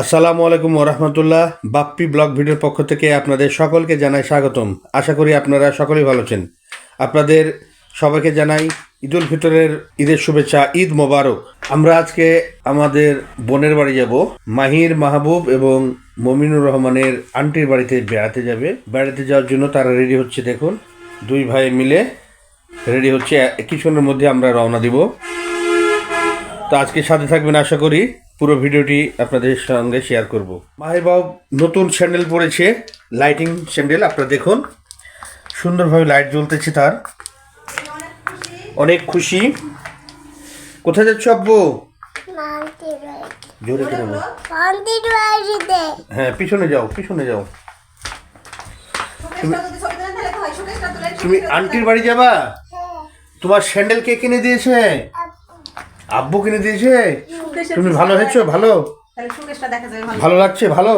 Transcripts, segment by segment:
আসসালামু আলাইকুম ওরহমতুল্লাহ। বাপ্পি ব্লগ ভিডিওর পক্ষ থেকে আপনাদের সকলকে জানাই স্বাগতম। আশা করি আপনারা সকলেই ভালো আছেন। আপনাদের সবাইকে জানাই ঈদুল ফিতরের ঈদের শুভেচ্ছা, ঈদ মোবারক। আমরা আজকে আমাদের বোনের বাড়ি যাব। মাহির, মাহবুব এবং মমিনুর রহমানের আন্টির বাড়িতে বেড়াতে যাবে। বেড়াতে যাওয়ার জন্য তারা রেডি হচ্ছে। দেখুন, দুই ভাই মিলে রেডি হচ্ছে। কিছুক্ষণের মধ্যে আমরা রওনা দিব। তো আজকে সাথে থাকবেন, আশা করি পুরো ভিডিওটি আপনাদের সঙ্গে শেয়ার করব। মাহির বাবু নতুন স্যান্ডেল পরেছে, লাইটিং স্যান্ডেল। আপনারা দেখুন, সুন্দরভাবে লাইট জ্বলতেছে তার। অনেক খুশি। কোথায় যাচ্ছ আব্বু? জোরে করে বলো। হ্যাঁ, পিছনে যাও, পিছনে যাও। তুমি আন্টির বাড়ি যাবা? তোমার স্যান্ডেল কে কিনে দিয়েছে? আব্বু কিনে দিয়েছে। তুমি ভালো হয়েছো? ভালো ভালো লাগছে? ভালো,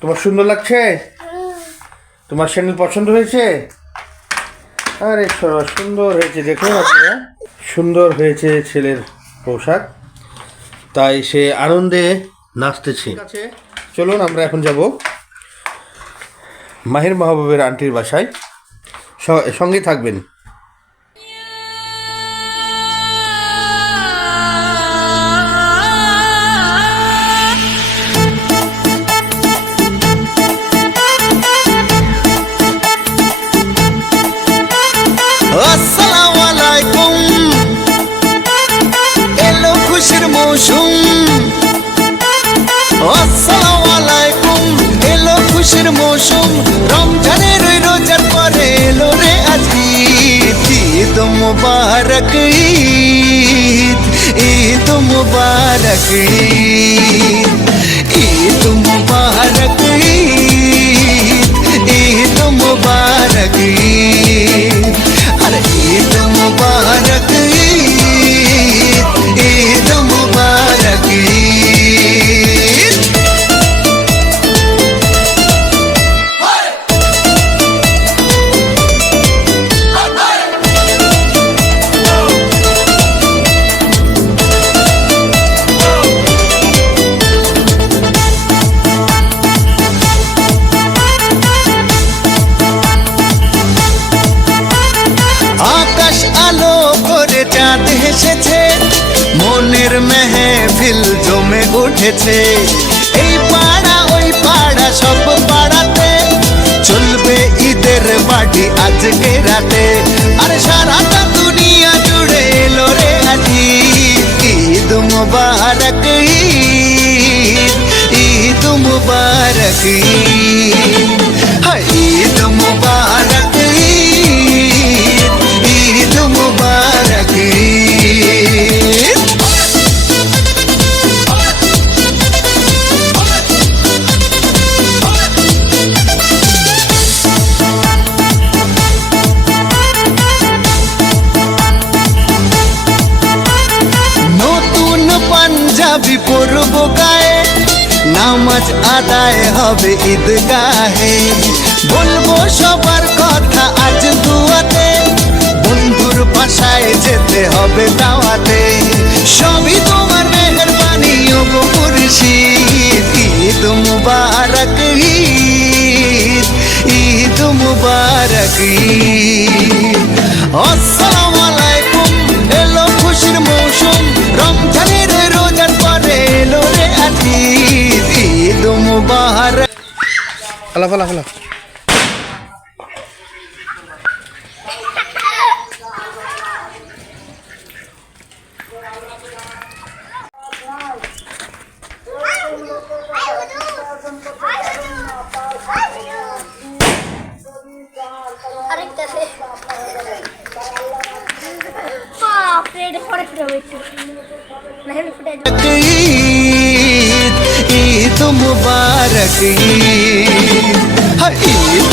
তোমার সুন্দর লাগছে? তোমার স্যান্ডেল পছন্দ হয়েছে? আরে সুন্দর হয়েছে। দেখুন আপনারা, সুন্দর হয়েছে ছেলের পোশাক, তাই সে আনন্দে নাচতেছে। চলুন আমরা এখন যাব মাহির মাহবুবের আন্টির বাসায়। সঙ্গে থাকবেন। আসসালামু আলাইকুম, এলো খুশির মৌসুম। আসসালামু আলাইকুম, এলো খুশির মৌসুম। রমজানের ওই রোজার পরে এলো রে আজ ঈদ। ঈদ মুবারক ঈদ, ঈদ মুবারক ঈদ, ঈদ মুবারক ঈদ, ঈদ মুবারক ঈদ। আরে ঈদ মুবারক ঈদ, ঈদ মুবারক ঈদ। আকাশ আলো করে চাঁদ হেসেছে, মনের মেহফিল জমে উঠেছে। এই পাড়া ওই পাড়া সব পাড়াতে চলবে ঈদের পার্টি আজকে রাতে। আর সারাটা দুনিয়া জুড়ে এলো রে আজ ঈদ। ঈদ মুবারক ঈদ, ঈদ মুবারক ঈদ, হায় ঈদ মুবারক ঈদ, ঈদ মুবারক ঈদ। নতুন পাঞ্জাবি পরব গায়ে, নামাজ আদায় হবে ঈদগাহে। বলবো সবার কথা আজ দুয়াতে, বন্ধুর বাসায় যেতে হবে দাওয়াতে। সবই তোমার মেহেরবানি ও গো মুর্শিদ। ঈদ মুবারক ঈদ, ঈদ মুবারক ঈদ। আসসালামু আলাইকুম, এলো খুশির মৌসুম। রমজানের রোজার পরে এলো রে আজ ঈদ। ঈদ মুবারক। ফালা ফালা ফালা। ঈদ, ঈদ মুবারক ঈদ, ঈদ